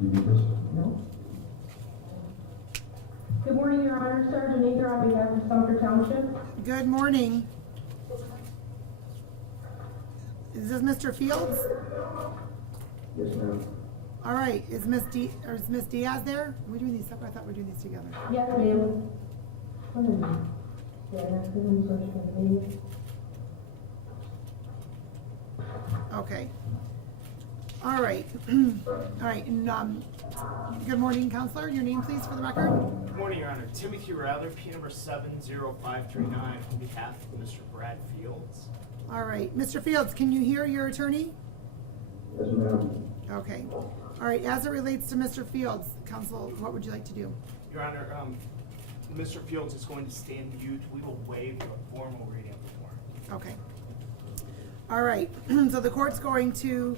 No. Good morning, Your Honor. Sergeant Nather on behalf of Sumpter Township. Good morning. Is this Mr. Fields? Yes, ma'am. All right. Is Miss Diaz there? Are we doing these separate? I thought we were doing these together. Yes, ma'am. Okay. All right. All right. And, good morning, Counselor. Your name, please, for the record. Good morning, Your Honor. Timothy Rather, P number 70539, on behalf of Mr. Brad Fields. All right. Mr. Fields, can you hear your attorney? Yes, ma'am. Okay. All right. As it relates to Mr. Fields, Counsel, what would you like to do? Your Honor, Mr. Fields is going to stand mute. We will waive the formal reading of the warrant. Okay. All right. So the court's going to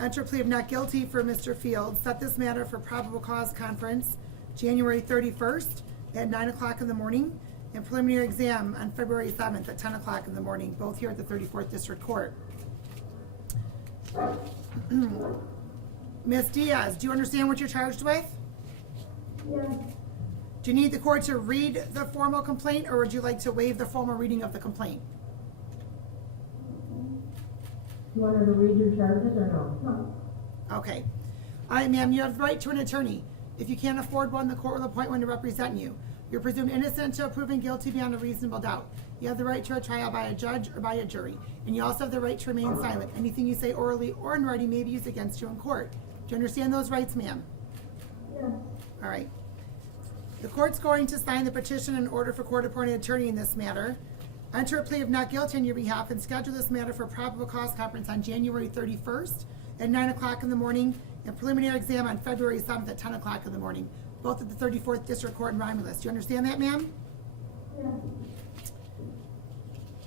enter a plea of not guilty for Mr. Fields, set this matter for probable cause conference January 31st at 9 o'clock in the morning, and preliminary exam on February 7th at 10 o'clock in the morning, both here at the 34th District Court. Ms. Diaz, do you understand what you're charged with? Yes. Do you need the court to read the formal complaint, or would you like to waive the formal reading of the complaint? You want her to read your charges or no? No. Okay. All right, ma'am, you have the right to an attorney. If you can't afford one, the court will appoint one to represent you. You're presumed innocent until proven guilty beyond a reasonable doubt. You have the right to a trial by a judge or by a jury. And you also have the right to remain silent. Anything you say orally or in writing may be used against you in court. Do you understand those rights, ma'am? Yes. All right. The court's going to sign the petition in order for court-appointed attorney in this matter. Enter a plea of not guilty on your behalf and schedule this matter for probable cause conference on January 31st at 9 o'clock in the morning and preliminary exam on February 7th at 10 o'clock in the morning, both at the 34th District Court in Romulus. Do you understand that, ma'am?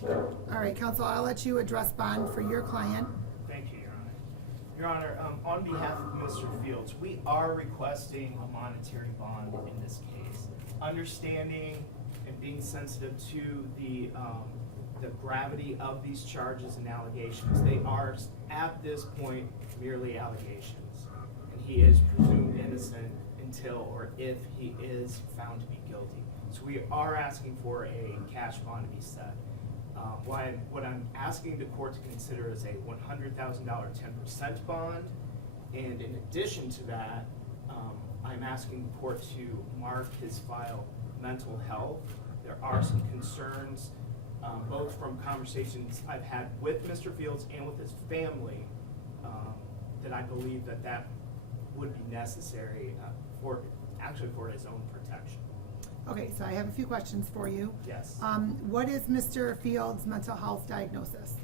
Yes. All right, counsel, I'll let you address bond for your client. Thank you, Your Honor. Your Honor, on behalf of Mr. Fields, we are requesting a monetary bond in this case. Understanding and being sensitive to the gravity of these charges and allegations, they are at this point merely allegations, and he is presumed innocent until or if he is found to be guilty. So we are asking for a cash bond to be set. What I'm asking the court to consider is a $100,000 10% bond, and in addition to that, I'm asking the court to mark his file mental health. There are some concerns, both from conversations I've had with Mr. Fields and with his family, that I believe that would be necessary for his own protection. Okay, so I have a few questions for you. Yes. What is Mr. Fields' mental health diagnosis?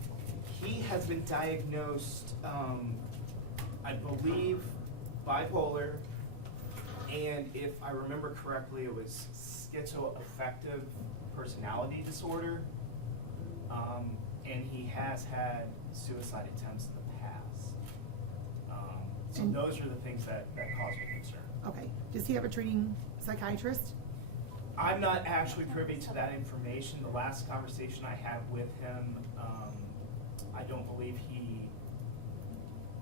He has been diagnosed, I believe, bipolar, and if I remember correctly, it was schizoaffective personality disorder, and he has had suicide attempts in the past. So And- those are the things that cause me concern. Okay, does he have a treating psychiatrist? I'm not actually privy to that information. The last conversation I had with him, I don't believe he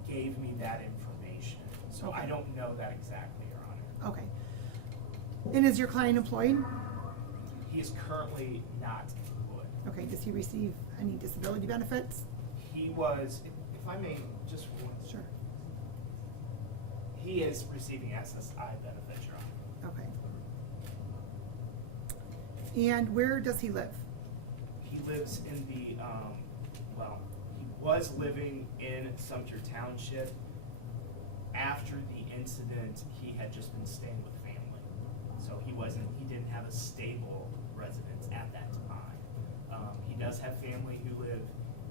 gave me that information. So I Okay. don't know that exactly, Your Honor. Okay. And is your client employed? He is currently not employed. Okay, does he receive any disability benefits? He was, if I may, just for one. Sure. He is receiving SSI benefits, Your Honor. Okay. And where does he live? He lives in the, he was living in Sumpter Township. After the incident, he had just been staying with family. So he didn't have a stable residence at that time. He does have family who live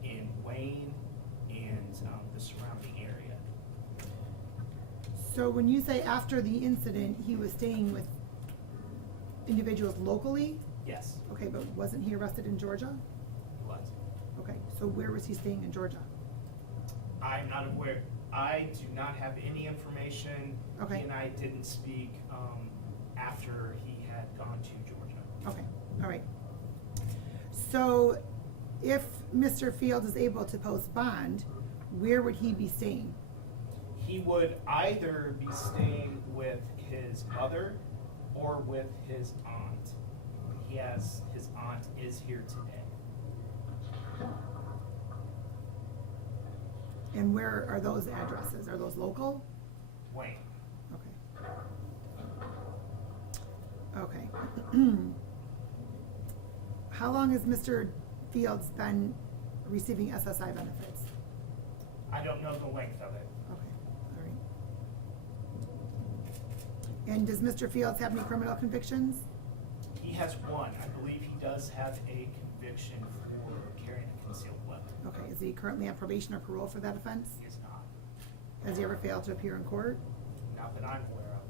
in Wayne and the surrounding area. So when you say after the incident, he was staying with individuals locally? Yes, Okay, but wasn't he arrested in Georgia? he was. Okay, so where was he staying in Georgia? I'm not aware. I do not have any information. Okay. He and I didn't speak after he had gone to Georgia. Okay, all right. So if Mr. Fields is able to post bond, where would he be staying? He would either be staying with his mother or with his aunt. His aunt is here today. And where are those addresses? Are those local? Wayne. Okay. How long has Mr. Fields been receiving SSI benefits? I don't know the length of it. Okay, all right. And does Mr. Fields have any criminal convictions? He has one. I believe he does have a conviction for carrying a concealed weapon. Okay, is he currently on probation or parole for that offense? He is not. Has he ever failed to appear in court? Not that I'm aware of.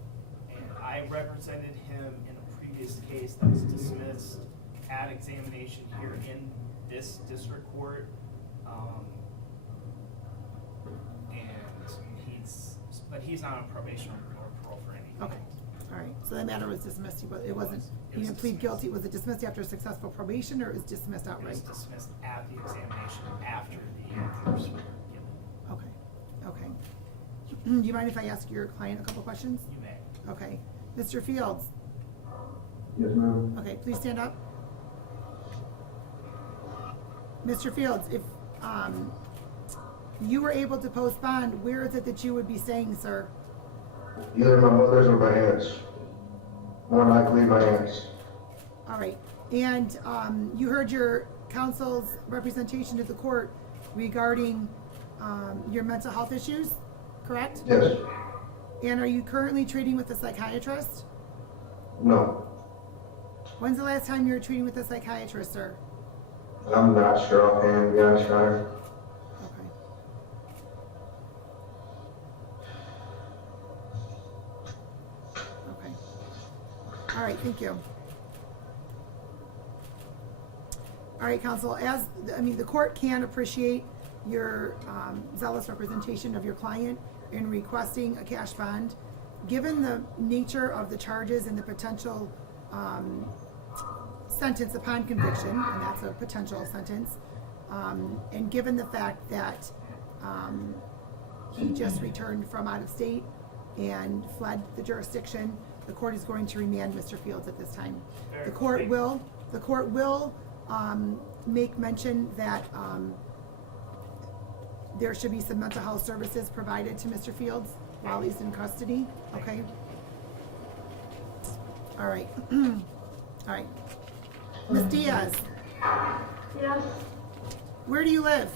And I represented him in a previous case that was dismissed at examination here in this district court. But he's not on probation or parole for anything. Okay, all right, so that matter was dismissed, he didn't plead guilty, was it dismissed after successful probation, or it was dismissed It outright? was dismissed at the examination after the answers were given. Okay. Do you mind if I ask your client a couple questions? You may. Okay, Mr. Fields, Yes, ma'am. okay, please stand up. Mr. Fields, if, you were able to post bond, where is it that you would be staying, sir? Either my mother's or my aunt's. More likely my aunt's. All right, and, you heard your counsel's representation to the court regarding, your mental health issues, correct? Yes. And are you currently treating with a psychiatrist? No. When's the last time you were treating with a psychiatrist, sir? I'm not sure offhand, to be honest, Your Honor. Okay. Okay. All right, thank you. All right, counsel, the court can appreciate your zealous representation of your client in requesting a cash bond. Given the nature of the charges and the potential sentence upon conviction, and that's a potential sentence, and given the fact that he just returned from out of state and fled the jurisdiction, the court is going to remand Mr. Fields at this time. The court will make mention that there should be some mental health services provided to Mr. Fields while he's in custody, okay? All right. All right. Ms. Diaz, Yes, where do you live?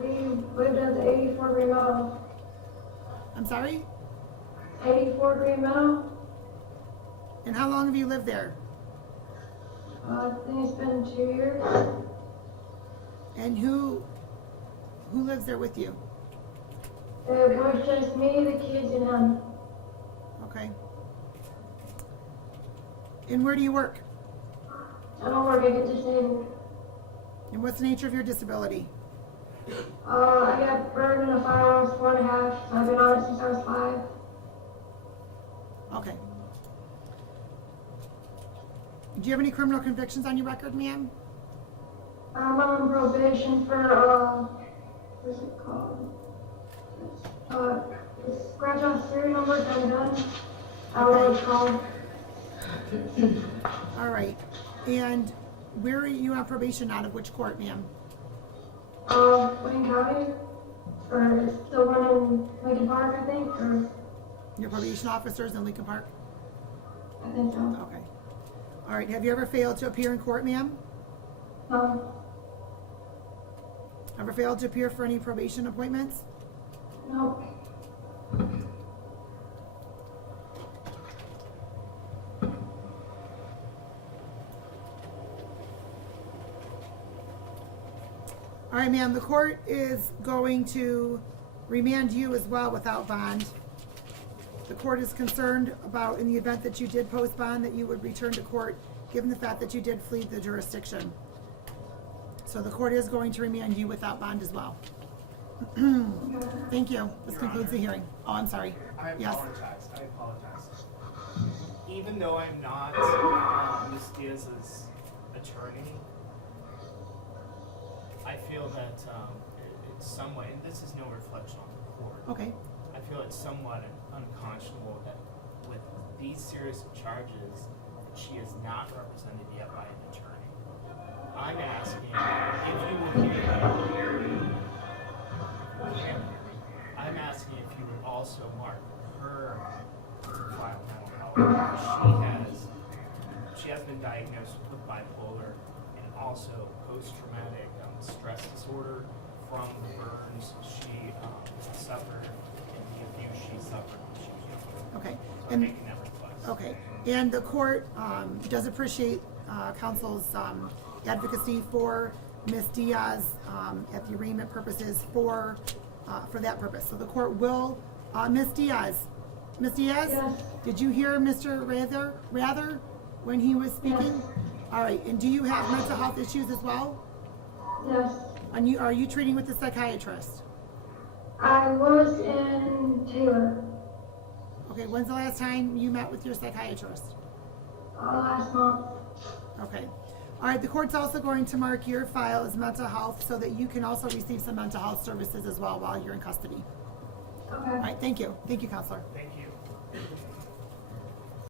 we lived at the 84 Green Meadow. I'm sorry? 84 Green Meadow? And how long have you lived there? I think it's been 2 years. And who lives there with you? It was just me, the kids, and him. Okay. And where do you work? I don't work, I get disabled. And what's the nature of your disability? I got burned in a fire when I was 4.5. I've been on it since I was 5. Okay. Do you have any criminal convictions on your record, ma'am? I'm on probation for, what's it called? Scratch off serial number that I'm done. I don't know what it's called. All right. And where are you on probation out of which court, ma'am? Wayne County? Or it's the one in Lincoln Park, I think, or Your probation officers in Lincoln Park? I think so. Okay. All right. Have you ever failed to appear in court, ma'am? No, Ever failed to appear for any probation appointments? no. All right, ma'am, the court is going to remand you as well without bond. The court is concerned about, in the event that you did post bond, that you would return to court, given the fact that you did flee the jurisdiction. So the court is going to remand you without bond as well. Thank you. This concludes the hearing. Oh, I'm sorry. I Yes. apologize. Even though I'm not Ms. Diaz's attorney, I feel that it's somewhat, and this is no reflection on the court. Okay, I feel it's somewhat unconscionable that with these series of charges, she is not represented yet by an attorney. I'm asking if you will I'm asking if you would also mark her profile mental health. She has been diagnosed with bipolar and also post-traumatic stress disorder from the burns she suffered and the abuse she suffered when she was younger. okay. So I'm making that request. Okay, and the court does appreciate counsel's advocacy for Ms. Diaz at the arraignment purposes for that purpose. So the court will, Ms. Diaz, Yes. did you hear Mr. Rather when he was speaking? Yes. All right, and do you have mental health issues as well? Yes. And are you treating with a psychiatrist? I was in Taylor Okay, when's the last time you met with your psychiatrist? last month. Okay. All right, the court's also going to mark your file as mental health so that you can also receive some mental health services as well while you're in custody. Okay. All right, thank you. Thank you, counselor. Thank you.